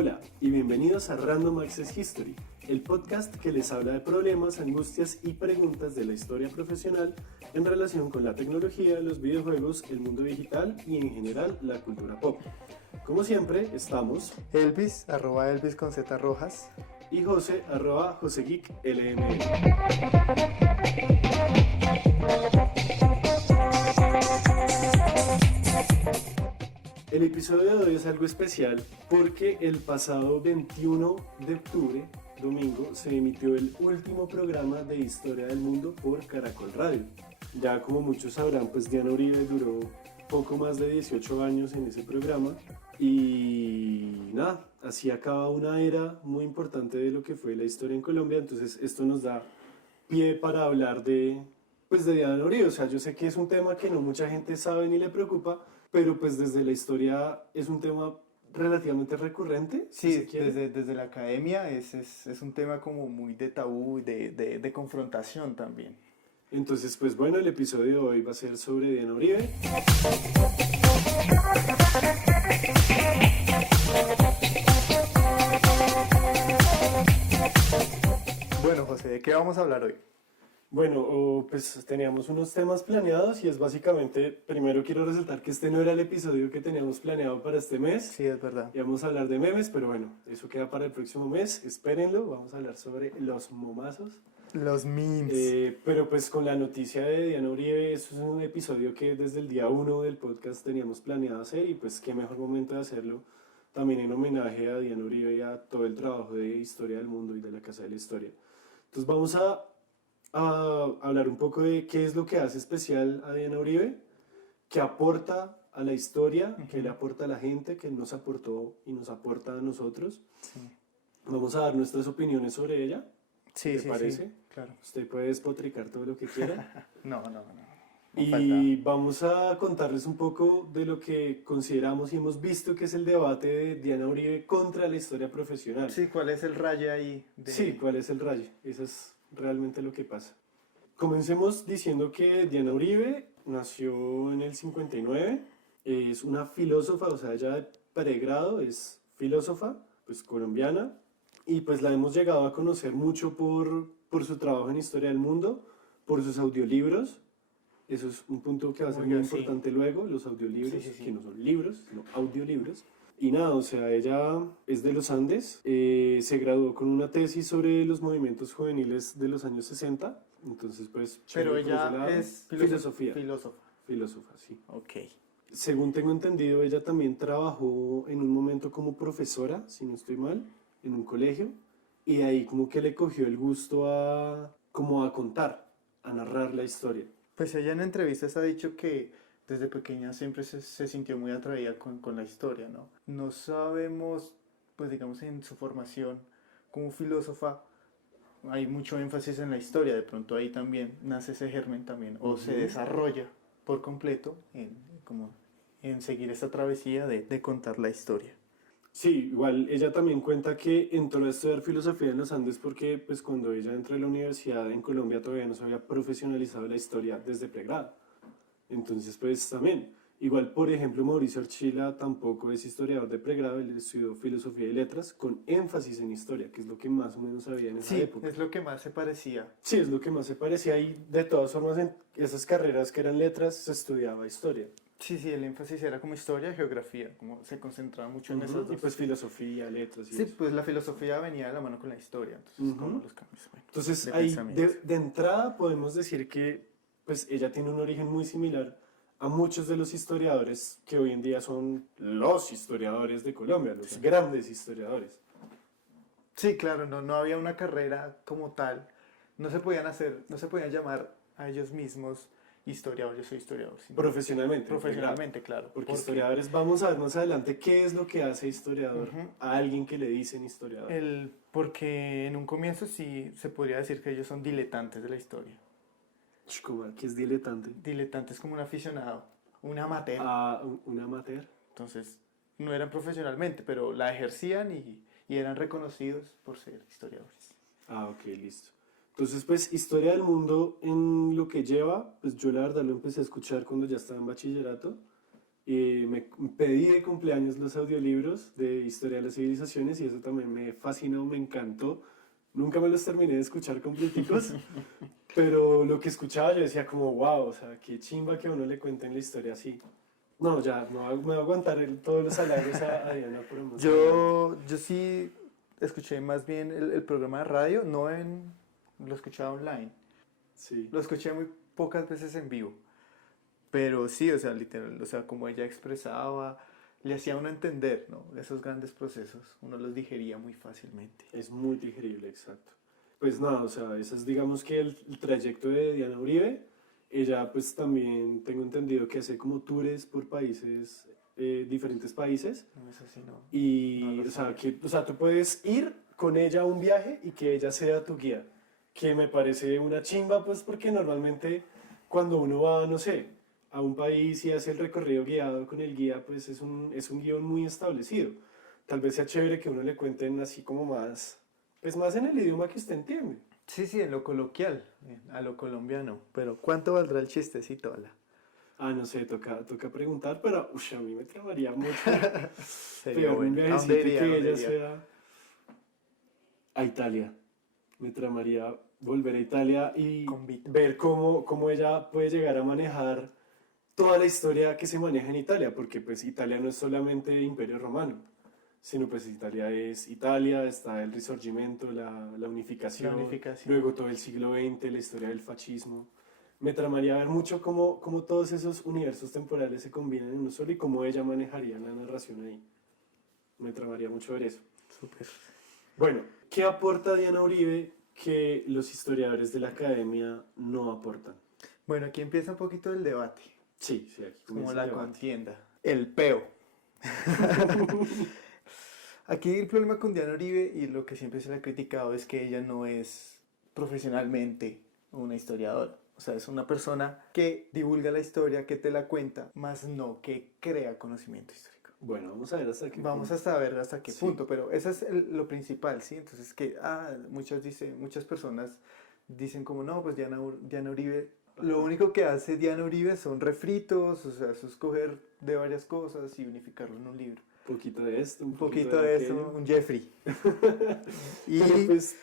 Hola y bienvenidos a Random Access History, el podcast que les habla de problemas, angustias y preguntas de la historia profesional en relación con la tecnología, los videojuegos, el mundo digital y en general la cultura pop. Como siempre, estamos Elvis, @Elvis con Z Rojas. Y José, @JoseGeekLML. El episodio de hoy es algo especial porque el pasado 21 de octubre, domingo, se emitió el último programa de Historia del Mundo por Caracol Radio. Ya como muchos sabrán, pues Diana Uribe duró poco más de 18 años en ese programa y nada, así acaba una era muy importante de lo que fue la historia en Colombia. Entonces esto nos da pie para hablar de Diana Uribe. O sea, yo sé que es un tema que no mucha gente sabe ni le preocupa, pero pues desde la historia es un tema relativamente recurrente. Sí, desde la academia es un tema como muy de tabú y de confrontación también. Entonces, pues bueno, el episodio de hoy va a ser sobre Diana Uribe. Bueno, José, ¿de qué vamos a hablar hoy? Bueno, pues teníamos unos temas planeados y es básicamente, primero quiero resaltar que este no era el episodio que teníamos planeado para este mes. Sí, es verdad. Íbamos a hablar de memes, pero bueno, eso queda para el próximo mes, espérenlo, vamos a hablar sobre los momazos. Los memes. Pero pues con la noticia de Diana Uribe, eso es un episodio que desde el día 1 del podcast teníamos planeado hacer y pues qué mejor momento de hacerlo también en homenaje a Diana Uribe y a todo el trabajo de Historia del Mundo y de la Casa de la Historia. Entonces vamos a hablar un poco de qué es lo que hace especial a Diana Uribe, qué aporta a la historia, qué le aporta a la gente, qué nos aportó y nos aporta a nosotros. Sí. Vamos a dar nuestras opiniones sobre ella. Sí, ¿Te parece? Sí, claro. Usted puede despotricar todo lo que quiera. No. Y vamos a contarles un poco de lo que consideramos y hemos visto que es el debate de Diana Uribe contra la historia profesional. Sí, ¿cuál es el rayo ahí? Sí, ¿cuál es el rayo? Eso es realmente lo que pasa. Comencemos diciendo que Diana Uribe nació en el 59, es una filósofa, o sea, ella de pregrado es filósofa, pues colombiana, y pues la hemos llegado a conocer mucho por su trabajo en Historia del Mundo, por sus audiolibros. Eso es un punto que va a ser muy importante luego, los audiolibros, que no son libros, sino audiolibros. Y nada, o sea, ella es de los Andes, se graduó con una tesis sobre los movimientos juveniles de los años 60, entonces pues... Pero ella es filosofía. Filósofa, sí. Ok. Según tengo entendido, ella también trabajó en un momento como profesora, si no estoy mal, en un colegio, y de ahí como que le cogió el gusto como a contar, a narrar la historia. Pues ella en entrevistas ha dicho que desde pequeña siempre se sintió muy atraída con la historia, ¿no? No sabemos, pues digamos en su formación como filósofa, hay mucho énfasis en la historia, de pronto ahí también nace ese germen también, o se desarrolla por completo en seguir esta travesía de contar la historia. Sí, igual ella también cuenta que entró a estudiar filosofía en los Andes porque pues cuando ella entró a la universidad en Colombia todavía no se había profesionalizado la historia desde pregrado. Entonces pues también, igual por ejemplo Mauricio Archila tampoco es historiador de pregrado, él estudió filosofía y letras con énfasis en historia, que es lo que más o menos había en esa época. Sí, es lo que más se parecía. Sí, es lo que más se parecía y de todas formas en esas carreras que eran letras se estudiaba historia. Sí, el énfasis era como historia y geografía, como se concentraba mucho en esas dos. Y pues filosofía, letras y sí, eso. pues la filosofía venía de la mano con la historia, entonces como los cambios. Bueno, entonces ahí de entrada podemos decir que pues ella tiene un origen muy similar a muchos de los historiadores que hoy en día son los historiadores de Colombia, los grandes historiadores. Sí, claro, no había una carrera como tal, no se podían llamar a ellos mismos historiador, yo soy historiador. Profesionalmente, claro. Porque historiadores, vamos a ver más adelante qué es lo que hace historiador a alguien que le dicen historiador. Porque en un comienzo sí se podría decir que ellos son diletantes de la historia. ¿Qué es diletante? Diletante es como un aficionado, un amateur. Ah, un amateur. Entonces, no eran profesionalmente, pero la ejercían y eran reconocidos por ser historiadores. Ah, ok, listo. Entonces, pues, Historia del Mundo en lo que lleva, pues yo la verdad lo empecé a escuchar cuando ya estaba en bachillerato y me pedí de cumpleaños los audiolibros de Historia de las Civilizaciones y eso también me fascinó, me encantó. Nunca me los terminé de escuchar completicos, pero lo que escuchaba yo decía como, wow, o sea, qué chimba que a uno le cuenten la historia así. No, ya, no me voy a aguantar todos los halagos a Diana por emocionarme. Yo sí escuché más bien el programa de radio, lo escuchaba online. Sí. Lo escuché muy pocas veces en vivo. Pero sí, o sea, literal, o sea, como ella expresaba, le hacía a uno entender, ¿no? Esos grandes procesos, uno los digería muy fácilmente. Es muy digerible, exacto. Pues nada, o sea, ese es digamos que el trayecto de Diana Uribe. Ella pues también tengo entendido que hace como tours por países, diferentes países. No, eso sí, no, no Y, lo sabía. o sea, tú puedes ir con ella a un viaje y que ella sea tu guía. Que me parece una chimba, pues porque normalmente cuando uno va, no sé, a un país y hace el recorrido guiado con el guía, pues es un guión muy establecido. Tal vez sea chévere que uno le cuenten así como más, pues más en el idioma que usted entiende. Sí, sí, en lo coloquial, a lo colombiano. Pero ¿cuánto valdrá el chistecito, Ala? Ah, no sé, toca preguntar, pero ush, a mí me tramaría mucho Sería pegar un bueno. ¿A dónde viajecito y iría? ¿A que dónde ella iría? sea a Italia. Me tramaría volver a Italia y Con Vito. ver cómo ella puede llegar a manejar toda la historia que se maneja en Italia, porque pues Italia no es solamente Imperio Romano, sino pues Italia es Italia, está el Risorgimento, la La unificación, unificación. luego todo el siglo XX, la historia del fascismo. Me tramaría ver mucho cómo todos esos universos temporales se combinan en uno solo y cómo ella manejaría la narración ahí. Me tramaría mucho ver eso. Súper. Bueno, ¿qué aporta Diana Uribe que los historiadores de la academia no aportan? Bueno, aquí empieza un poquito el debate. Sí, sí, aquí Es como comienza la el debate. contienda. El peo. Aquí el problema con Diana Uribe y lo que siempre se le ha criticado es que ella no es profesionalmente una historiadora. O sea, es una persona que divulga la historia, que te la cuenta, más no que crea conocimiento histórico. Bueno, vamos a ver hasta qué Vamos punto. a saber hasta qué Sí. punto, pero eso es lo principal, ¿sí? Entonces muchas personas dicen como no, pues Diana Uribe, lo único que hace Diana Uribe son refritos, o sea, eso es coger de varias cosas y unificarlo en un libro. Un poquito de esto, un Un poquito poquito de de aquello. eso, un Jeffrey. y, Pero pues,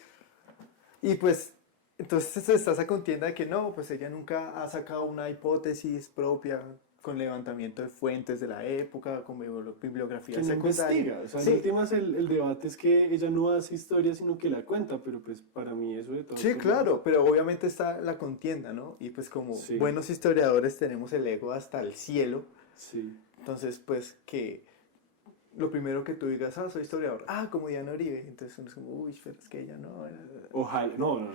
y pues, entonces está esa contienda de que no, pues ella nunca ha sacado una hipótesis propia con levantamiento de fuentes de la época, con bibliografía que no secundaria. investiga. O sea, en Sí, últimas el debate es que ella no hace historia, sino que la cuenta, pero pues para mí eso de todo. sí, claro, pero obviamente está la contienda, ¿no? Y pues como Sí. buenos historiadores tenemos el ego hasta el cielo, Sí. entonces pues que lo primero que tú digas, soy historiador, como Diana Uribe, entonces uno es como, uy, pero es que ella no. Ojalá, no.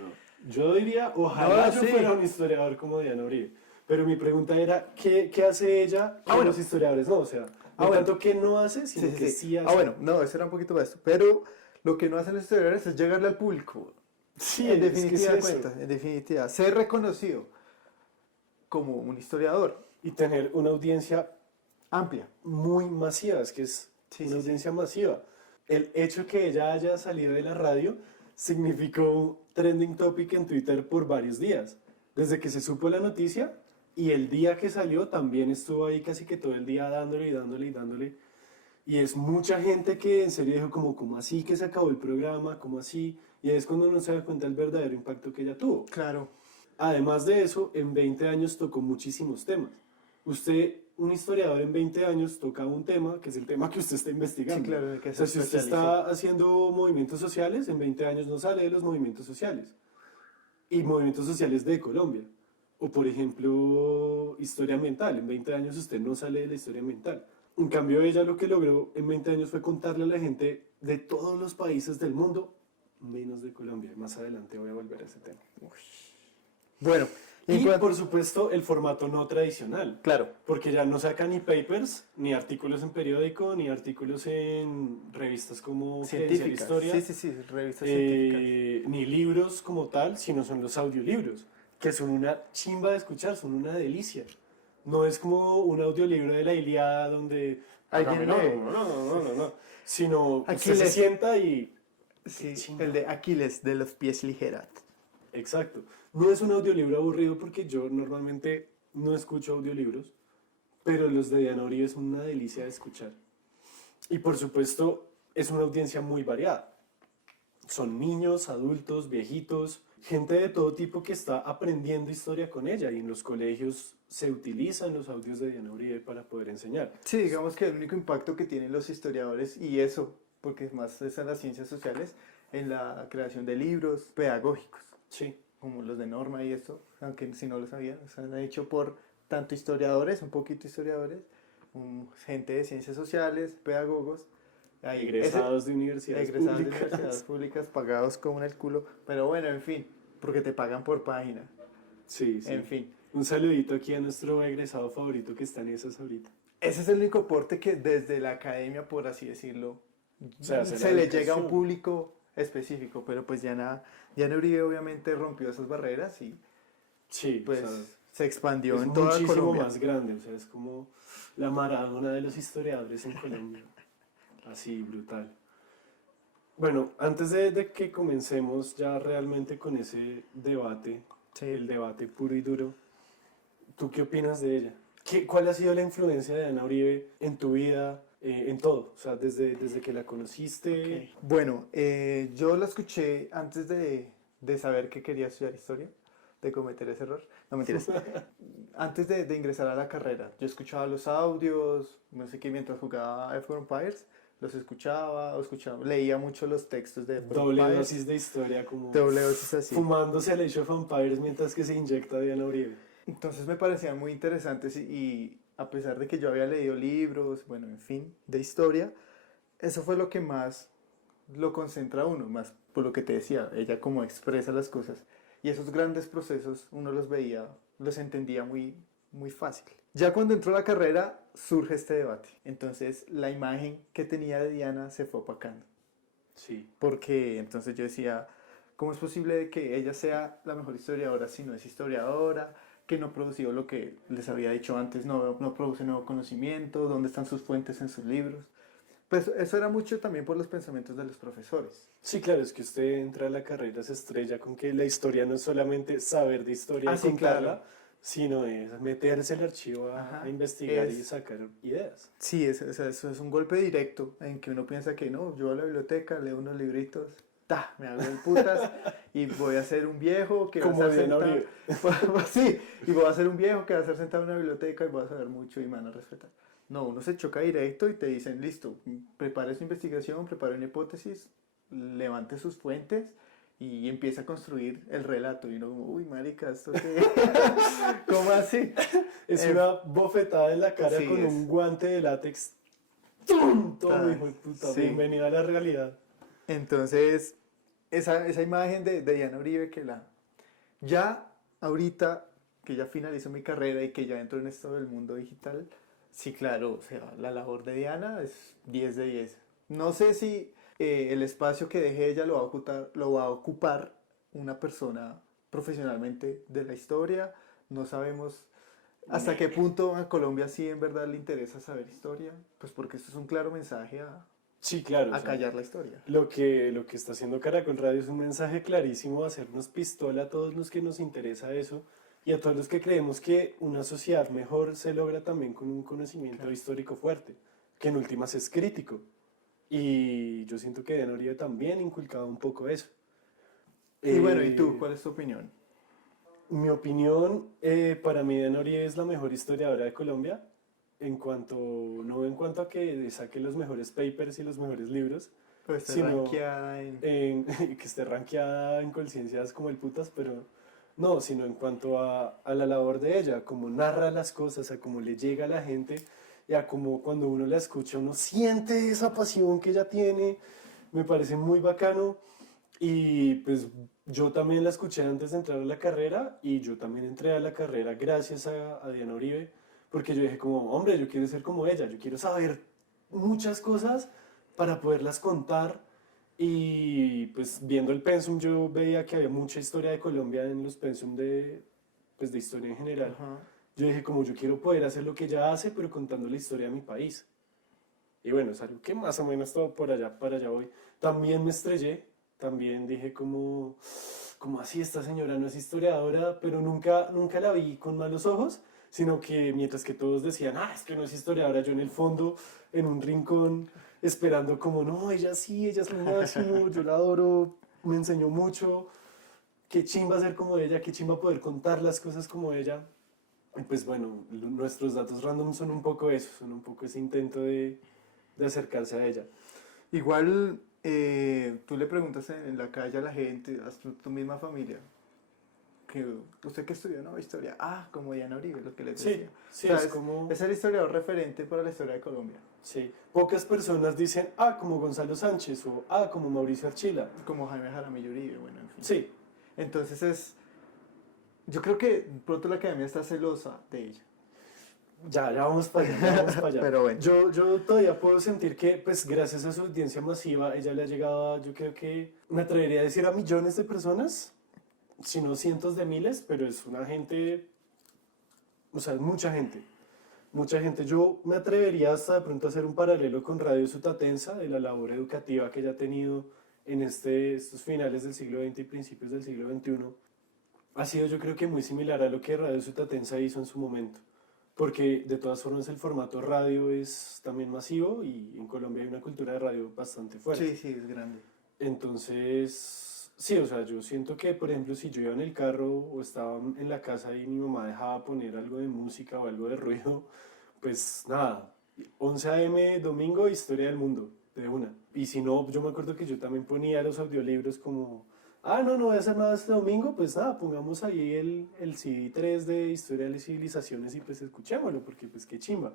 Yo diría, ojalá No, yo sí. fuera un historiador como Diana Uribe. Pero mi pregunta era, ¿qué hace ella que bueno. los historiadores no? O sea, no bueno. tanto que no hace, sino que sí hace. Bueno, no, eso era un poquito más. Pero lo que no hacen los historiadores es llegarle al público. Sí, En es que definitiva, es eso. cuenta, en definitiva, ser reconocido como un historiador Y tener una audiencia amplia. muy masiva, es que es Sí, una sí, audiencia masiva. El hecho que ella haya salido de la radio significó trending topic en Twitter por varios días. Desde que se supo la noticia y el día que salió también estuvo ahí casi que todo el día dándole y dándole y dándole. Y es mucha gente que en serio dijo como, ¿cómo así que se acabó el programa? ¿Cómo así? Y es cuando uno se da cuenta del verdadero impacto que ella tuvo. Claro. Además de eso, en 20 años tocó muchísimos temas. Usted, un historiador en 20 años, toca un tema que es el tema que usted está investigando. Sí, claro, en el que O sea, se si usted especializó. está haciendo movimientos sociales, en 20 años no sale de los movimientos sociales. Y movimientos sociales de Colombia. O, por ejemplo, historia ambiental. En 20 años usted no sale de la historia ambiental. En cambio, ella lo que logró en 20 años fue contarle a la gente de todos los países del mundo, menos de Colombia. Más adelante voy a volver a ese tema. Bueno, Y por supuesto el formato no tradicional, claro. porque ya no saca ni papers, ni artículos en periódico, ni artículos en revistas como Credencial Científicas. Historia, Sí, revistas científicas. ni libros como tal, sino son los audiolibros, que son una chimba de escuchar, son una delicia. No es como un audiolibro de la Ilíada donde Alguien lee. no, sino usted se Aquiles. sienta y Sí, chimba. el de Aquiles, de los pies ligeros. Exacto. No es un audiolibro aburrido porque yo normalmente no escucho audiolibros, pero los de Diana Uribe es una delicia de escuchar. Y por supuesto, es una audiencia muy variada. Son niños, adultos, viejitos, gente de todo tipo que está aprendiendo historia con ella y en los colegios se utilizan los audios de Diana Uribe para poder enseñar. Sí, digamos que el único impacto que tienen los historiadores, y eso, porque es más es en las ciencias sociales, en la creación de libros pedagógicos, Sí, como los de Norma y esto, aunque si no lo sabían, se han hecho por tanto historiadores, un poquito historiadores, gente de ciencias sociales, pedagogos, ahí, egresados de universidades egresados de públicas. universidades públicas, pagados como en el culo, pero bueno, en fin, porque te pagan por página, Sí, sí. en fin. Un saludito aquí a nuestro egresado favorito que está en esas ahorita. Ese es el único aporte que desde la academia, por así decirlo, O sea, hace la se le llega a un educación. público específico, pero pues Diana Uribe obviamente rompió esas barreras y Sí, pues o sea, se expandió es en toda muchísimo Colombia. más grande, o sea, es como la Maradona de los historiadores en Colombia. Así, brutal. Bueno, antes de que comencemos ya realmente con ese debate, Sí. el debate puro y duro, ¿tú qué opinas de ella? ¿Cuál ha sido la influencia de Ana Uribe en tu vida, en todo? O sea, desde que la conociste. Ok. Bueno, yo la escuché antes de saber que quería estudiar historia, de cometer ese error. No, mentiras. Antes de ingresar a la carrera, yo escuchaba los audios, no sé qué, mientras jugaba F Empires, los escuchaba, leía mucho los textos de F Doble Empires. dosis de historia, como Doble dosis así. fumándose el Age of Empires mientras que se inyecta Diana Uribe. Entonces me parecían muy interesantes y a pesar de que yo había leído libros, bueno, en fin, de historia, eso fue lo que más lo concentra a uno, más por lo que te decía, ella como expresa las cosas. Y esos grandes procesos uno los veía, los entendía muy, muy fácil. Ya cuando entró a la carrera surge este debate. Entonces la imagen que tenía de Diana se fue opacando. Sí. Porque entonces yo decía, ¿cómo es posible que ella sea la mejor historiadora si no es historiadora? Que no ha producido lo que les había dicho antes, no produce nuevo conocimiento, dónde están sus fuentes en sus libros. Pues eso era mucho también por los pensamientos de los profesores. Sí, claro, es que usted entra a la carrera, se estrella con que la historia no es solamente saber de historia Ah, y sí, contarla, claro. sino es meterse el archivo Ajá. a investigar y Es, sacar ideas. sí, eso es un golpe directo en que uno piensa que no, yo voy a la biblioteca, leo unos libritos, ta, me hago el putas y voy a ser un viejo que va a Como estar Diana sentado. Uribe. Sí, y voy a ser un viejo que va a estar sentado en una biblioteca y voy a saber mucho y me van a respetar. No, uno se choca directo y te dicen, listo, prepare su investigación, prepare una hipótesis, levante sus fuentes y empieza a construir el relato. Y uno como, uy, marica, ¿esto qué? ¿Cómo así? Es una bofetada en la cara sí, con es. un guante de látex. ¡Tum! Todo, hijo de puta. Sí. Bienvenido a la realidad. Entonces, esa imagen de Diana Uribe que ya ahorita que ya finalizó mi carrera y que ya entro en esto del mundo digital, sí, claro, o sea, la labor de Diana es 10 de 10. No sé si el espacio que deje ella lo va a ocupar una persona profesionalmente de la historia. No sabemos hasta qué punto a Colombia sí en verdad le interesa saber historia, pues porque esto es un claro mensaje Sí, claro. a O sea, callar la historia. lo que está haciendo Caracol Radio es un mensaje clarísimo, hacernos pistola a todos los que nos interesa eso y a todos los que creemos que una sociedad mejor se logra también con un conocimiento histórico fuerte, que en últimas es crítico. Y yo siento que Diana Uribe también inculcaba un poco eso. Y bueno, ¿y tú? Eh, ¿Cuál es tu opinión? Mi opinión, para mí Diana Uribe es la mejor historiadora de Colombia, no en cuanto a que saque los mejores papers y los mejores libros, Pues está sino rankeada en... que esté rankeada en conciencias como el putas, pero no, sino en cuanto a la labor de ella, cómo narra las cosas, a cómo le llega a la gente y a cómo cuando uno la escucha uno siente esa pasión que ella tiene, me parece muy bacano y pues yo también la escuché antes de entrar a la carrera y yo también entré a la carrera gracias a Diana Uribe, porque yo dije como, hombre, yo quiero ser como ella, yo quiero saber muchas cosas para poderlas contar y pues viendo el pensum yo veía que había mucha historia de Colombia en los pensum pues, de historia en general. Ajá. Yo dije como yo quiero poder hacer lo que ella hace pero contando la historia de mi país. Y bueno, es algo que más o menos todo por allá, para allá voy. También me estrellé, también dije como así esta señora no es historiadora, pero nunca la vi con malos ojos, sino que mientras que todos decían, es que no es historiadora, yo en el fondo, en un rincón, esperando como, no, ella sí, ella es lo máximo, yo la adoro, me enseñó mucho, qué chimba ser como ella, qué chimba poder contar las cosas como ella. Y pues bueno, nuestros datos random son un poco eso, son un poco ese intento de acercarse a ella. Igual tú le preguntas en la calle a la gente, a tu misma familia, que usted que estudió, ¿no? Historia. Como Diana Uribe, lo que les decía. Sí, O sea, es como... es el historiador referente para la historia de Colombia. Sí, pocas personas dicen, como Gonzalo Sánchez o como Mauricio Archila. Como Jaime Jaramillo Uribe, bueno, en fin. Sí. Entonces yo creo que pronto la academia está celosa de ella. Ya vamos para allá, ya vamos para allá. Pero bueno. Yo todavía puedo sentir que, pues gracias a su audiencia masiva, ella le ha llegado a, yo creo que, me atrevería a decir a millones de personas, si no cientos de miles, pero es una gente, o sea, es mucha gente. Mucha gente. Yo me atrevería hasta de pronto a hacer un paralelo con Radio Sutatensa, de la labor educativa que ella ha tenido en estos finales del siglo XX y principios del siglo XXI. Ha sido yo creo que muy similar a lo que Radio Sutatensa hizo en su momento. Porque de todas formas el formato radio es también masivo y en Colombia hay una cultura de radio bastante fuerte. Sí, es grande. Entonces, sí, o sea, yo siento que, por ejemplo, si yo iba en el carro o estaba en la casa y mi mamá dejaba poner algo de música o algo de ruido, pues nada, 11 a.m. domingo, historia del mundo, de una. Y si no, yo me acuerdo que yo también ponía los audiolibros como, no voy a hacer nada este domingo, pues nada, pongamos ahí el CD3 de historia de las civilizaciones y pues escuchémoslo, porque pues qué chimba.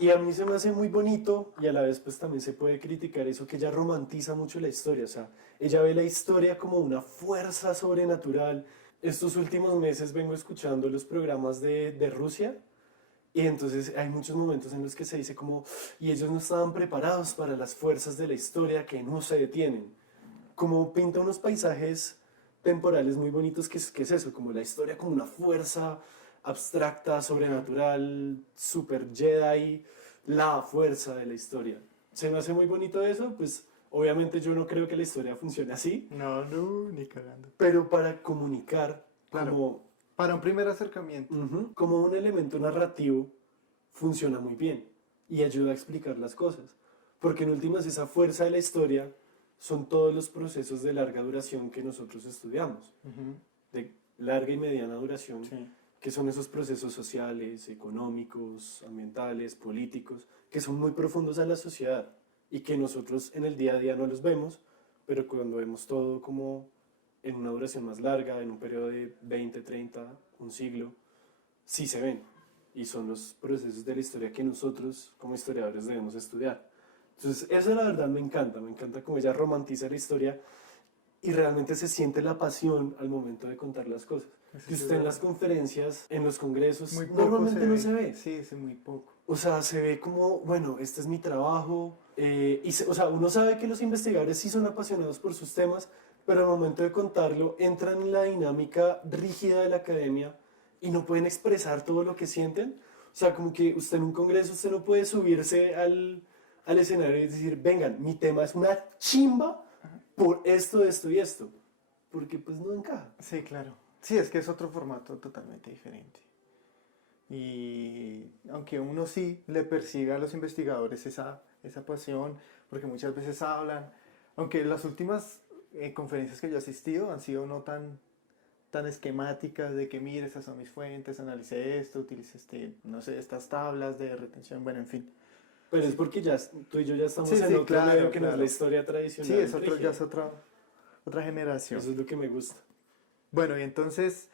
Y a mí se me hace muy bonito y a la vez pues también se puede criticar eso que ella romantiza mucho la historia, o sea, ella ve la historia como una fuerza sobrenatural. Estos últimos meses vengo escuchando los programas de Rusia y entonces hay muchos momentos en los que se dice como, y ellos no estaban preparados para las fuerzas de la historia que no se detienen. Como pinta unos paisajes temporales muy bonitos que es eso, como la historia como una fuerza abstracta, sobrenatural, super Jedi, la fuerza de la historia. Se me hace muy bonito eso, pues obviamente yo no creo que la historia funcione así. No, ni cagando. Pero para comunicar, claro, como, para un primer acercamiento. Como un elemento narrativo, funciona muy bien y ayuda a explicar las cosas. Porque en últimas esa fuerza de la historia son todos los procesos de larga duración que nosotros estudiamos. De larga y mediana duración. Sí. Que son esos procesos sociales, económicos, ambientales, políticos, que son muy profundos a la sociedad y que nosotros en el día a día no los vemos, pero cuando vemos todo como en una duración más larga, en un periodo de 20, 30, un siglo, sí se ven. Y son los procesos de la historia que nosotros como historiadores debemos estudiar. Entonces, eso la verdad me encanta cómo ella romantiza la historia y realmente se siente la pasión al momento de contar las cosas. Que usted en las conferencias, en los congresos, normalmente no se ve. Sí, muy poco. O sea, se ve como, bueno, este es mi trabajo. O sea, uno sabe que los investigadores sí son apasionados por sus temas, pero al momento de contarlo entran en la dinámica rígida de la academia y no pueden expresar todo lo que sienten. O sea, como que usted en un congreso, usted no puede subirse al escenario y decir, vengan, mi tema es una chimba por esto, esto y esto. Porque pues no encaja. Sí, claro. Sí, es que es otro formato totalmente diferente. Y aunque uno sí le persiga a los investigadores esa pasión, porque muchas veces hablan, aunque las últimas conferencias que yo he asistido han sido no tan esquemáticas de que mire, esas son mis fuentes, analicé esto, utilicé no sé, estas tablas de retención, bueno, en fin. Pero es porque ya tú y yo ya estamos en otro medio que no es la historia tradicional. Sí, ya es otra generación. Eso es lo que me gusta. Bueno, y entonces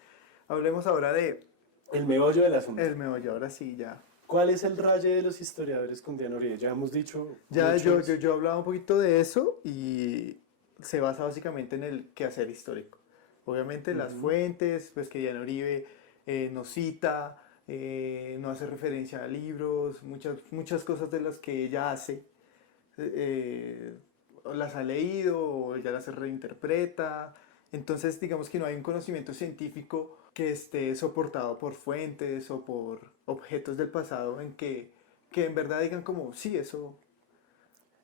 hablemos ahora de... El meollo del asunto. El meollo, ahora sí, ya. ¿Cuál es el raye de los historiadores con Diana Uribe? Ya hemos dicho... Ya yo hablaba un poquito de eso y se basa básicamente en el quehacer histórico. Obviamente las fuentes, pues que Diana Uribe nos cita, no hace referencia a libros, muchas cosas de las que ella hace, las ha leído o ella las reinterpreta. Entonces, digamos que no hay un conocimiento científico que esté soportado por fuentes o por objetos del pasado en que en verdad digan como, sí, eso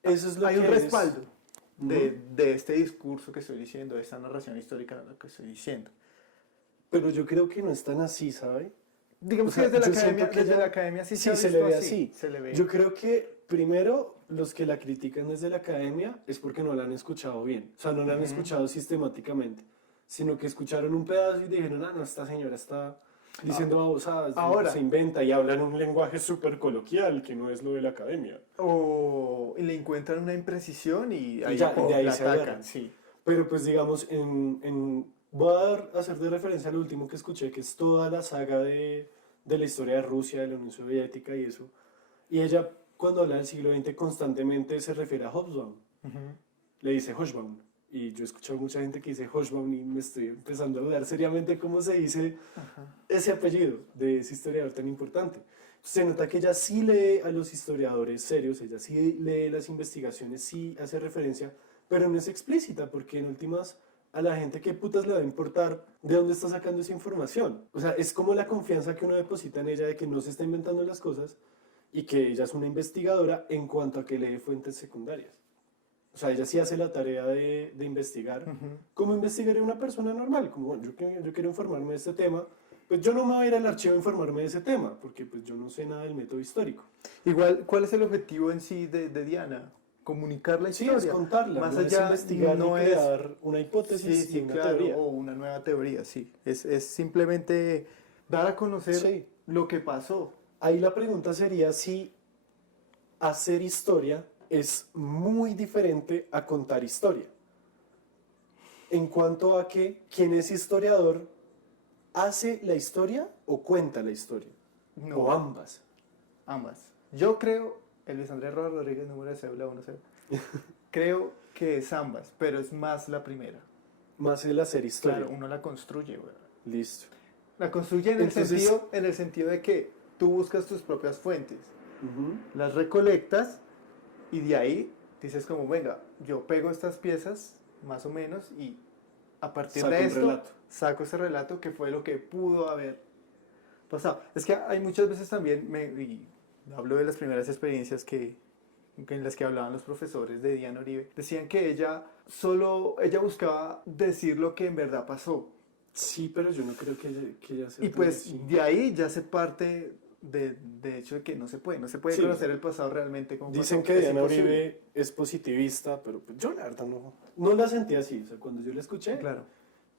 es lo hay que un respaldo de este discurso que estoy diciendo, de esta narración histórica que estoy diciendo. Pero yo creo que no es tan así, ¿sabe? Digamos O sea, que desde la yo academia, siento que desde ella- la academia sí se sí, ha se visto le ve así. así. Se le ve. Yo creo que primero los que la critican desde la academia es porque no la han escuchado bien. O sea, no la han Ujú. escuchado sistemáticamente, sino que escucharon un pedazo y dijeron, ah, no, esta señora está diciendo babosadas, Ahora. se inventa y habla en un lenguaje súper coloquial, que no es lo de la academia. Y le encuentran una imprecisión y ahí Ya, y de ahí la se atacan, agarran. sí. Pero pues digamos, voy a hacer de referencia al último que escuché, que es toda la saga de la historia de Rusia, de la Unión Soviética y eso. Y ella, cuando habla del siglo XX, constantemente se refiere a Hobsbawm. Ujú. Le dice Hobsbawm. Y yo he escuchado mucha gente que dice Hobsbawm y me estoy empezando a dudar seriamente cómo se dice Ajá. ese apellido de ese historiador tan importante. Se nota que ella sí lee a los historiadores serios, ella sí lee las investigaciones, sí hace referencia, pero no es explícita, porque en últimas a la gente qué putas le va a importar de dónde está sacando esa información. O sea, es como la confianza que uno deposita en ella de que no se está inventando las cosas y que ella es una investigadora en cuanto a que lee fuentes secundarias. O sea, ella sí hace la tarea de investigar. Ujú. ¿Cómo investigaría una persona normal? Como, bueno, yo quiero informarme de este tema, pues yo no me voy a ir al archivo a informarme de ese tema, porque pues yo no sé nada del método histórico. Igual, ¿cuál es el objetivo en sí de Diana? Comunicar la Sí, historia. es contarla, Más no es allá, investigar no ni es. crear una hipótesis Sí, ni sí, una claro, teoría. o una nueva teoría, sí. Es simplemente dar a conocer Sí. lo que pasó. Ahí la pregunta sería si hacer historia es muy diferente a contar historia. En cuanto a que quien es historiador hace la historia o cuenta la historia. No, O ambas. ambas. Yo creo, Luis Andrés Rojas Rodríguez, número de cédula 10, creo que es ambas, pero es más la primera. Más el hacer historia. Claro, uno la construye, güey. Listo. La construye Entonces- en el sentido de que tú buscas tus propias fuentes, Ujú. las recolectas y de ahí dices como, venga, yo pego estas piezas más o menos y a partir Saco de un esto relato. saco ese relato que fue lo que pudo haber pasado. Es que hay muchas veces también, y hablo de las primeras experiencias en las que hablaban los profesores de Diana Uribe, decían que ella buscaba decir lo que en verdad pasó. Sí, pero yo no creo que ella sea Y tan pues así. de ahí ya se parte de hecho de que no se puede Sí. conocer el pasado realmente como Dicen pasó. que Es Diana imposible. Uribe es positivista, pero pues yo la verdad no la sentí así. O sea, cuando yo la escuché, Claro.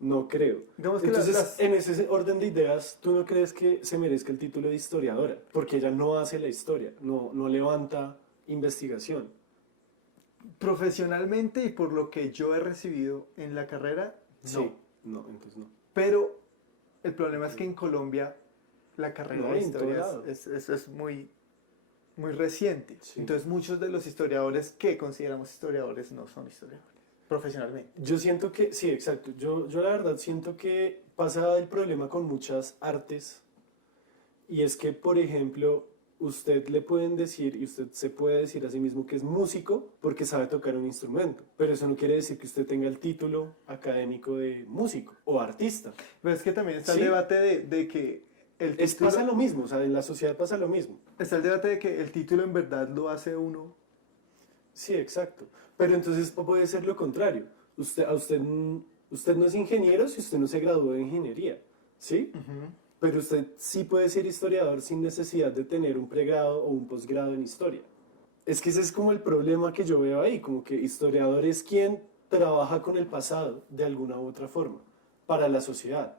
no creo. Digamos que Entonces, en ese orden de ideas, ¿tú no crees que se merezca el título de historiadora? Porque ella no hace la historia, no levanta investigación. profesionalmente y por lo que yo he recibido en la carrera, no. Sí, no, entonces no. Pero el problema es que en Colombia la carrera No, de en todo historia lado. es muy, muy reciente. Sí. Entonces muchos de los historiadores que consideramos historiadores no son historiadores, profesionalmente. Yo siento que, sí, exacto. Yo la verdad siento que pasa el problema con muchas artes. Y es que, por ejemplo, usted le pueden decir, y usted se puede decir a sí mismo que es músico porque sabe tocar un instrumento. Pero eso no quiere decir que usted tenga el título académico de músico o artista. Pero es que también está Sí. el debate de que el título, Pasa lo mismo, o sea, en la sociedad pasa lo mismo. está el debate de que el título en verdad lo hace uno. Sí, exacto. Pero entonces puede ser lo contrario. Usted no es ingeniero si usted no se graduó de ingeniería, ¿sí? Pero usted sí puede ser historiador sin necesidad de tener un pregrado o un posgrado en historia. Es que ese es como el problema que yo veo ahí, como que historiador es quien trabaja con el pasado de alguna u otra forma, para la sociedad.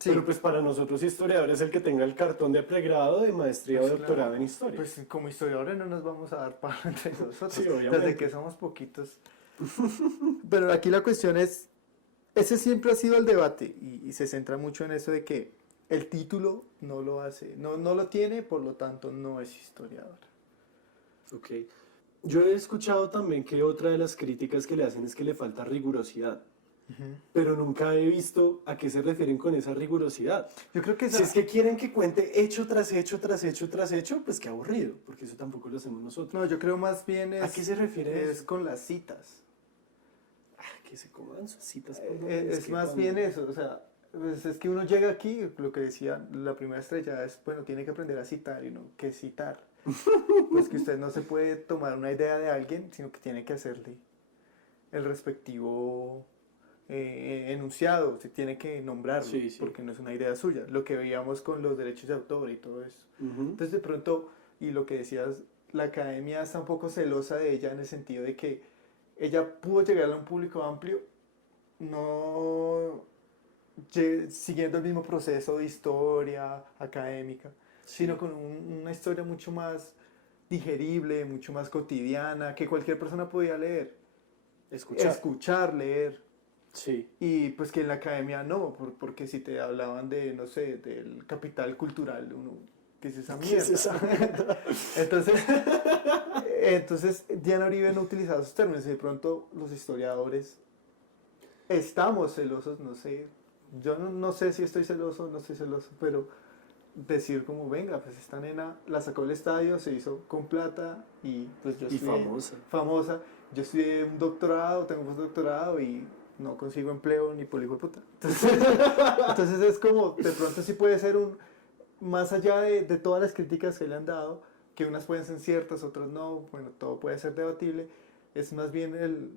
Sí. Pero pues para nosotros historiadores el que tenga el cartón de pregrado, de maestría Pues o doctorado claro. en historia. Pues como historiadores no nos vamos a dar palo entre nosotros, Sí, obviamente. desde que somos poquitos. Pero aquí la cuestión es, ese siempre ha sido el debate y se centra mucho en eso de que el título no lo hace, no lo tiene, por lo tanto no es historiador. Ok. Yo he escuchado también que otra de las críticas que le hacen es que le falta rigurosidad. Pero nunca he visto a qué se refieren con esa rigurosidad. Yo creo que Si es que quieren que cuente hecho tras hecho, tras hecho, tras hecho, pues qué aburrido, porque eso tampoco lo hacemos nosotros. no, yo creo más bien ¿A qué se refiere es eso? con las citas. Que se coman sus citas. por favor, Es que más cuando- bien eso, o sea, pues es que uno llega aquí, lo que decía la primera estrella es, bueno, tiene que aprender a citar y no, ¿qué citar? Pues que usted no se puede tomar una idea de alguien, sino que tiene que hacerle el respectivo enunciado, se tiene que nombrarlo, Sí, sí. porque no es una idea suya. Lo que veíamos con los derechos de autor y todo eso. Ujú. Entonces de pronto, y lo que decías, la academia está un poco celosa de ella en el sentido de que ella pudo llegar a un público amplio, no siguiendo el mismo proceso de historia académica, Sí. sino con una historia mucho más digerible, mucho más cotidiana, que cualquier persona podía leer, escuchar, leer. Sí. Y pues que en la academia no, porque si te hablaban de, no sé, del capital cultural, uno, ¿qué es esa ¿Qué es mierda? esa mierda? Entonces Diana Uribe no utilizaba esos términos y de pronto los historiadores estamos celosos, no sé, yo no sé si estoy celoso o no estoy celoso, pero decir como, venga, pues esta nena la sacó del estadio, se hizo con plata y pues yo Y estudié famosa, yo estudié un doctorado, tengo un postdoctorado y no consigo empleo ni por hijo de puta. Entonces es como, de pronto sí puede ser más allá de todas las críticas que le han dado, que unas pueden ser ciertas, otras no, bueno, todo puede ser debatible, es más bien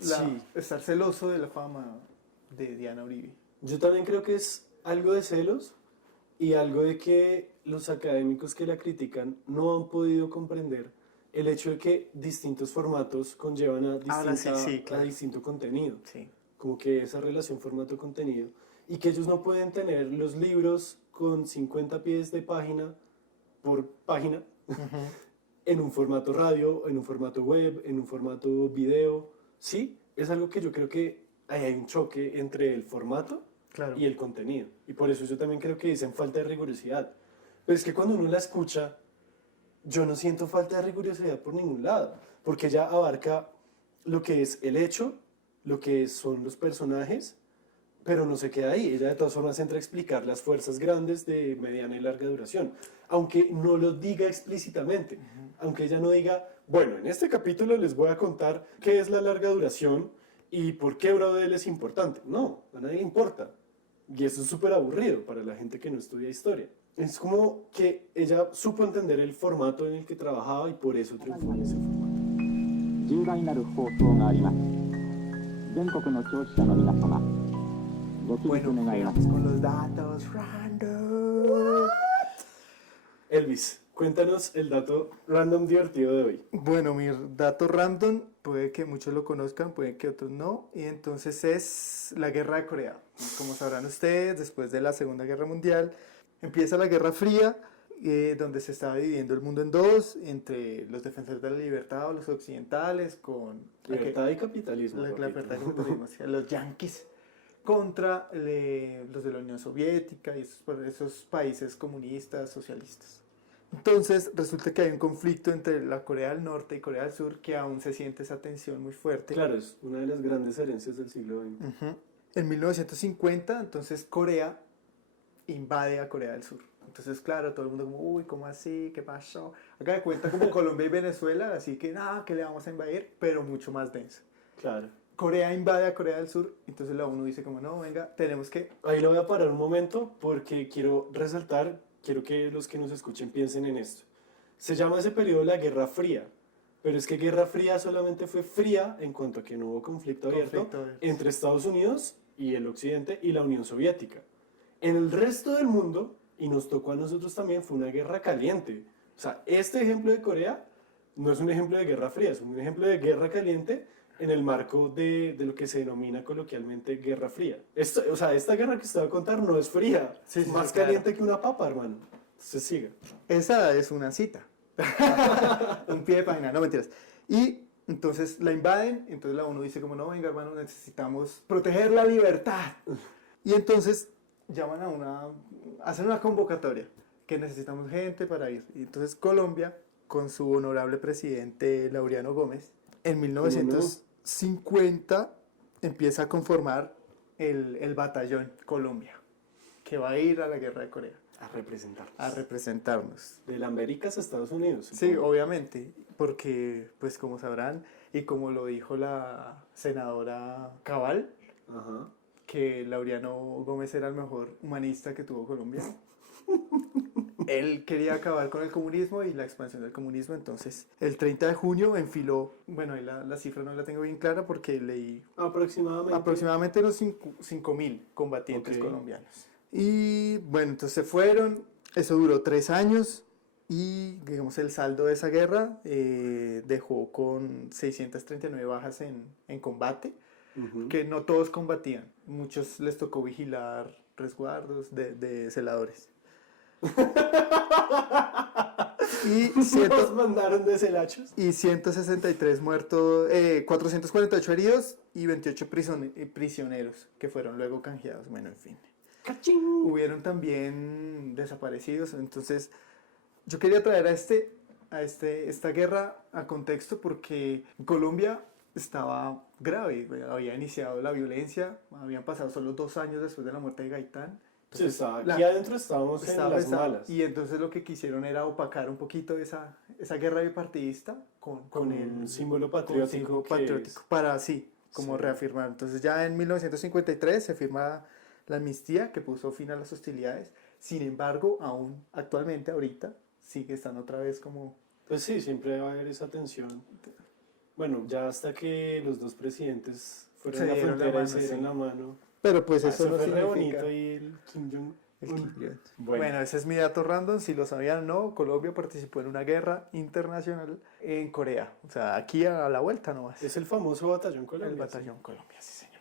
Sí. estar celoso de la fama de Diana Uribe. Yo también creo que es algo de celos y algo de que los académicos que la critican no han podido comprender el hecho de que distintos formatos conllevan Ahora sí, sí, a claro. distinto contenido. Sí. Como que esa relación formato-contenido. Y que ellos no pueden tener los libros con 50 pies de página por página Ujú. en un formato radio, en un formato web, en un formato video. Sí, es algo que yo creo que ahí hay un choque entre el formato Claro. y el contenido. Y por eso yo también creo que dicen falta de rigurosidad. Pero es que cuando uno la escucha, yo no siento falta de rigurosidad por ningún lado, porque ella abarca lo que es el hecho, lo que son los personajes, pero no se queda ahí. Ella de todas formas entra a explicar las fuerzas grandes de mediana y larga duración, aunque no lo diga explícitamente, aunque ella no diga, bueno, en este capítulo les voy a contar qué es la larga duración y por qué Braudel es importante. No, a nadie le importa. Y eso es súper aburrido para la gente que no estudia historia. Es como que ella supo entender el formato en el que trabajaba y por eso triunfó en ese formato. 重大なる放送があります。全国の聴取者の皆様、ご起立 Bueno, 願います。 vamos con los datos random. Elvis, cuéntanos el dato random divertido de hoy. Bueno, mi dato random, puede que muchos lo conozcan, puede que otros no, y entonces es la Guerra de Corea. Como sabrán ustedes, después de la Segunda Guerra Mundial, empieza la Guerra Fría, donde se estaba dividiendo el mundo en dos, entre los defensores de la libertad o los occidentales, con Libertad y capitalismo. la papito. libertad y capitalismo, o sea, los yanquis, contra los de la Unión Soviética y esos países comunistas, socialistas. Entonces resulta que hay un conflicto entre la Corea del Norte y Corea del Sur que aún se siente esa tensión muy fuerte. Claro, es una de las grandes herencias del siglo XX. Ujú. En 1950, entonces Corea invade a Corea del Sur. Entonces, claro, todo el mundo como, uy, ¿cómo así? ¿Qué pasó? Acá de cuenta como Colombia y Venezuela, así que nada, que le vamos a invadir, pero mucho más denso. Claro. Corea invade a Corea del Sur, entonces la ONU dice como, no, venga, tenemos que... Ahí lo voy a parar un momento porque quiero resaltar, quiero que los que nos escuchen piensen en esto. Se llama ese periodo la Guerra Fría, pero es que Guerra Fría solamente fue fría en cuanto a que no hubo conflicto abierto entre Estados Unidos y el Occidente y la Unión Soviética. En el resto del mundo, y nos tocó a nosotros también, fue una guerra caliente. O sea, este ejemplo de Corea no es un ejemplo de Guerra Fría, es un ejemplo de guerra caliente en el marco de lo que se denomina coloquialmente Guerra Fría. Esto, o sea, esta guerra que usted va a contar no es fría, Sí, es sí, más sí, claro. caliente que una papa, hermano. Se siga. Esa es una cita. Un pie de página, no mentiras. Y entonces la invaden, entonces la ONU dice como, no, venga hermano, necesitamos proteger la libertad. Y entonces llaman hacen una convocatoria, que necesitamos gente para ir. Y entonces Colombia, con su honorable presidente Laureano Gómez, en 1950 empieza a conformar el batallón Colombia, que va a ir a la guerra de Corea. A representarnos. De las Américas a Estados Unidos. Sí, supongo. obviamente, porque pues como sabrán y como lo dijo la senadora Cabal, Ajá. que Laureano Gómez era el mejor humanista que tuvo Colombia. Él quería acabar con el comunismo y la expansión del comunismo, entonces el 30 de junio enfiló, bueno, ahí la cifra no la tengo bien clara porque leí aproximadamente unos 5.000 combatientes Ok. colombianos. Y bueno, entonces se fueron, eso duró 3 años y digamos el saldo de esa guerra dejó con 639 bajas en combate, Ujú. que no todos combatían, muchos les tocó vigilar resguardos de celadores. Y, Nos mandaron de celachos. y 163 muertos, 448 heridos y 28 prisioneros que fueron luego canjeados. Bueno, en fin. ¡Cachín! Hubieron también desaparecidos. Entonces, yo quería traer esta guerra a contexto porque Colombia estaba grave. Había iniciado la violencia. Habían pasado solo 2 años después de la muerte de Gaitán. Sí, Entonces, aquí adentro estábamos en estaba las pesado. malas. Y entonces lo que quisieron era opacar un poquito esa guerra bipartidista con un el símbolo con un patriótico. símbolo que patriótico es- para así, como Sí. reafirmar. Entonces ya en 1953 se firma la amnistía que puso fin a las hostilidades. Sin embargo, aún actualmente, ahorita, sigue estando otra vez como... Pues sí, siempre va a haber esa tensión. Bueno, ya hasta que los dos presidentes fueron Se a la dieron la frontera y mano, se dieron sí. la mano. Pero pues eso Eso no fue re significa... bonito y el Kim Jong. el Kim Jong. Bueno. Bueno, ese es mi dato random. Si lo sabían o no, Colombia participó en una guerra internacional en Corea. O sea, aquí a la vuelta nomás. Es el famoso Batallón Colombia. El Batallón Colombia, sí, señor.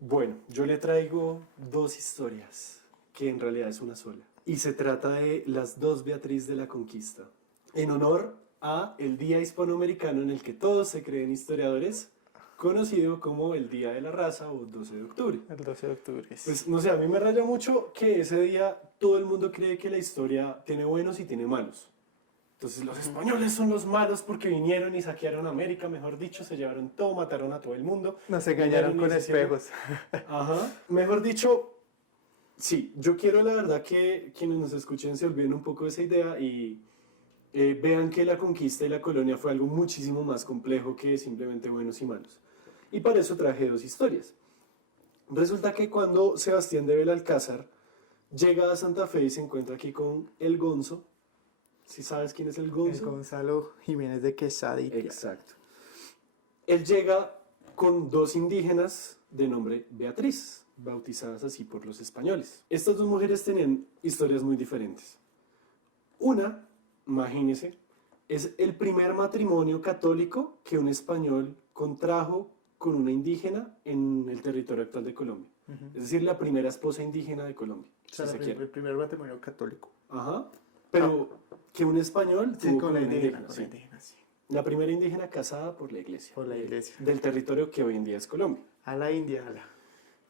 Bueno, yo le traigo dos historias, que en realidad es una sola. Y se trata de las dos Beatriz de la Conquista. En honor a el Día Hispanoamericano en el que todos se creen historiadores, conocido como el Día de la Raza o 12 de octubre. El 12 de octubre. Pues no sé, a mí me raya mucho que ese día todo el mundo cree que la historia tiene buenos y tiene malos. Entonces los españoles son los malos porque vinieron y saquearon América, mejor dicho, se llevaron todo, mataron a todo el mundo. Nos engañaron Vinieron y con se hicieron- espejos. Ajá, mejor dicho, sí, yo quiero la verdad que quienes nos escuchen se olviden un poco de esa idea y vean que la conquista y la colonia fue algo muchísimo más complejo que simplemente buenos y malos. Y para eso traje dos historias. Resulta que cuando Sebastián de Belalcázar llega a Santa Fe y se encuentra aquí con el Gonzo, ¿sí sabes quién es el El Gonzo? Gonzalo Jiménez de Quesada y Pia. Exacto. Él llega con dos indígenas de nombre Beatriz, bautizadas así por los españoles. Estas dos mujeres tenían historias muy diferentes. Una, imagínese, es el primer matrimonio católico que un español contrajo con una indígena en el territorio actual de Colombia. Ujú. Es decir, la primera esposa indígena de Colombia, O sea, si se quiere. el primer matrimonio católico. Ajá. Pero que un español Sí, tuvo con la una indígena. Con sí. la indígena, sí. La primera indígena casada por la iglesia. Por la iglesia. Del territorio que hoy en día es Colombia. A la India, a la...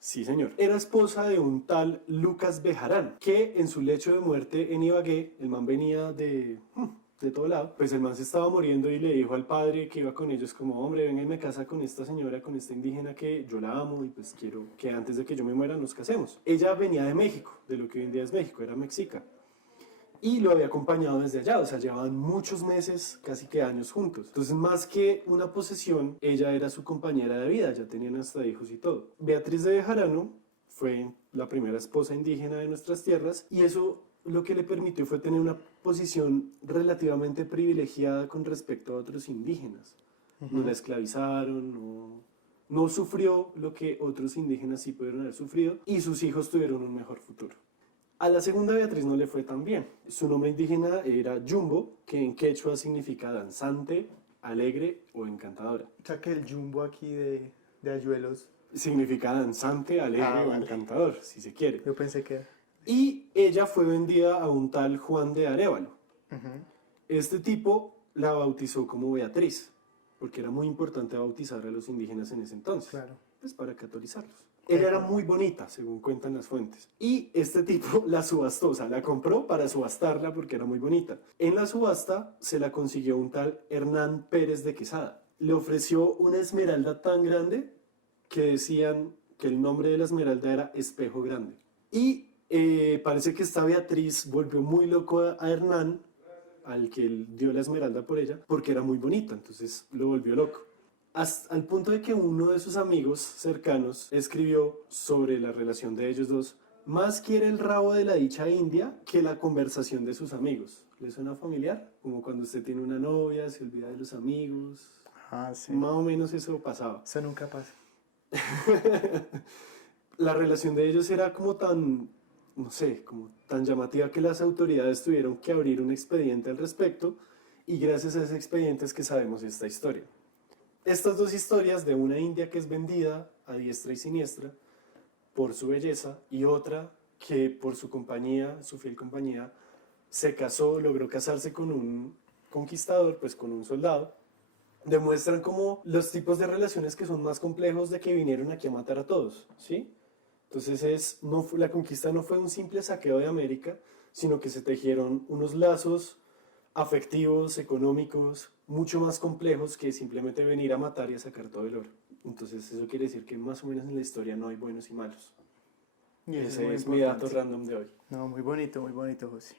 Sí, señor. Era esposa de un tal Lucas Bejarán, que en su lecho de muerte en Ibagué, el man venía de todo lado, pues el man se estaba muriendo y le dijo al padre que iba con ellos como, hombre, venga y me casa con esta señora, con esta indígena que yo la amo y pues quiero que antes de que yo me muera nos casemos. Ella venía de México, de lo que hoy en día es México, era mexica. Y lo había acompañado desde allá, o sea, llevaban muchos meses, casi que años juntos. Entonces, más que una posesión, ella era su compañera de vida, ya tenían hasta hijos y todo. Beatriz de Bejarano fue la primera esposa indígena de nuestras tierras y eso lo que le permitió fue tener una posición relativamente privilegiada con respecto a otros indígenas. No la esclavizaron, no sufrió lo que otros indígenas sí pudieron haber sufrido y sus hijos tuvieron un mejor futuro. A la segunda Beatriz no le fue tan bien. Su nombre indígena era Jumbo, que en quechua significa danzante, alegre o encantadora. O sea, que el jumbo aquí de Ayuelos, Significa danzante, alegre o vale. encantador, si se quiere. yo pensé que... Y ella fue vendida a un tal Juan de Arévalo. Este tipo la bautizó como Beatriz, porque era muy importante bautizar a los indígenas en ese entonces. Claro. Pues para catolizarlos. Ella era muy bonita, según cuentan las fuentes. Y este tipo la subastó, o sea, la compró para subastarla porque era muy bonita. En la subasta se la consiguió un tal Hernán Pérez de Quesada. Le ofreció una esmeralda tan grande que decían que el nombre de la esmeralda era Espejo Grande. Y parece que esta Beatriz volvió muy loco a Hernán, al que él dio la esmeralda por ella, porque era muy bonita, entonces lo volvió loco. Hasta al punto de que uno de sus amigos cercanos escribió sobre la relación de ellos dos más quiere el rabo de la dicha india que la conversación de sus amigos. ¿Le suena familiar? Como cuando usted tiene una novia, se olvida de los amigos. Ah, sí. Más o menos eso pasaba. Eso nunca pasa. La relación de ellos era como tan, no sé, como tan llamativa que las autoridades tuvieron que abrir un expediente al respecto y gracias a ese expediente es que sabemos esta historia. Estas dos historias de una india que es vendida a diestra y siniestra por su belleza y otra que por su compañía, su fiel compañía, se casó, logró casarse con un conquistador, pues con un soldado, demuestran como los tipos de relaciones que son más complejos de que vinieron aquí a matar a todos, ¿sí? Entonces la conquista no fue un simple saqueo de América, sino que se tejieron unos lazos afectivos, económicos, mucho más complejos que simplemente venir a matar y a sacar todo el oro. Entonces eso quiere decir que más o menos en la historia no hay buenos y malos. Y eso Ese muy es mi dato importante. random de hoy. No, muy bonito, José.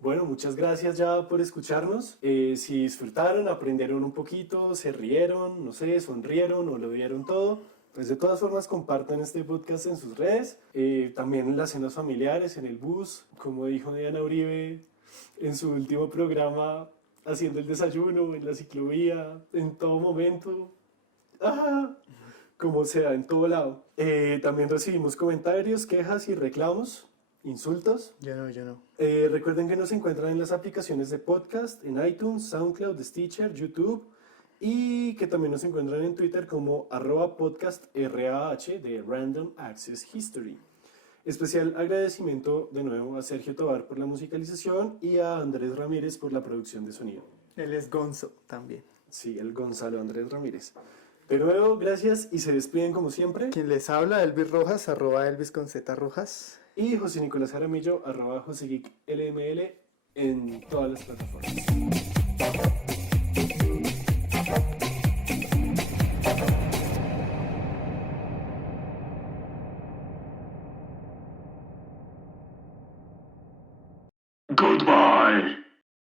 Bueno, muchas gracias ya por escucharnos. Si disfrutaron, aprendieron un poquito, se rieron, no sé, sonrieron o lo vieron todo, pues de todas formas compartan este podcast en sus redes. También en las cenas familiares, en el bus, como dijo Diana Uribe en su último programa, haciendo el desayuno, en la ciclovía, en todo momento. ¡Ah! Como sea, en todo lado. También recibimos comentarios, quejas y reclamos, insultos. Yo no. Recuerden que nos encuentran en las aplicaciones de podcast, en iTunes, SoundCloud, Stitcher, YouTube y que también nos encuentran en Twitter como @podcastrah de Random Access History. Especial agradecimiento de nuevo a Sergio Tobar por la musicalización y a Andrés Ramírez por la producción de sonido. Él es Gonzo también. Sí, el Gonzalo Andrés Ramírez. De nuevo, gracias y se despiden como siempre. Quien les habla, Elvis Rojas, @Elvis con Z Rojas. Y José Nicolás Jaramillo, @JoseGeekLML en todas las plataformas. Goodbye.